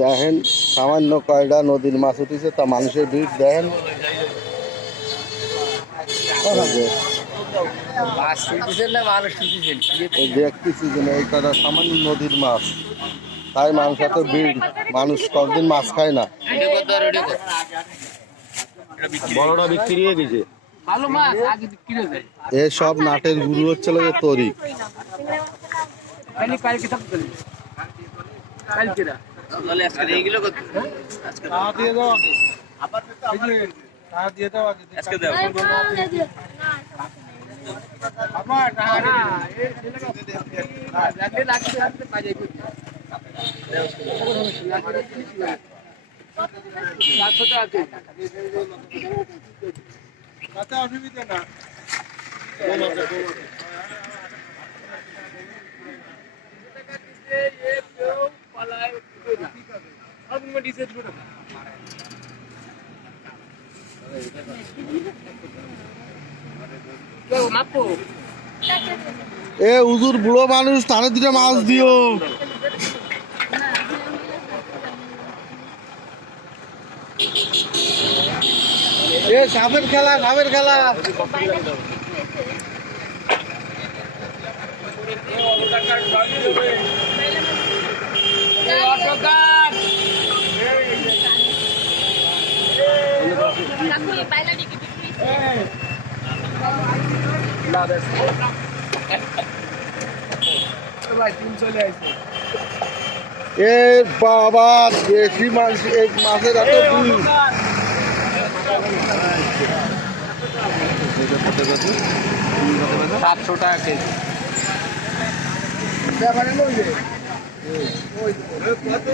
দেখেন সামান্য কয়টা নদীর মাছ উঠেছে তা মানুষের ভিড় দেখেন। এই দেখতেছি যে এই কটা সামান্য নদীর মাছ তাই মানুষ এত ভিড় মানুষ কতদিন মাছ খায় না। বড়টা বিক্রি হয়ে গেছে ভালো মাছ আগে বিক্রি হয়ে যায় এ সব নাটের গুরু হচ্ছে লাগে তরি কালি কালকে থাকতে পারি কালকে না এ উজুর বুড়ো মানুষ তারে দুটো মাছ দিও। এ সাপের খেলা সাপের খেলা। Auto cut Kamu yang baila dikit-dikit. এ বাবা দেশি মাছ এই মাছের এত বিষ সাতশো টাকা কেজি কত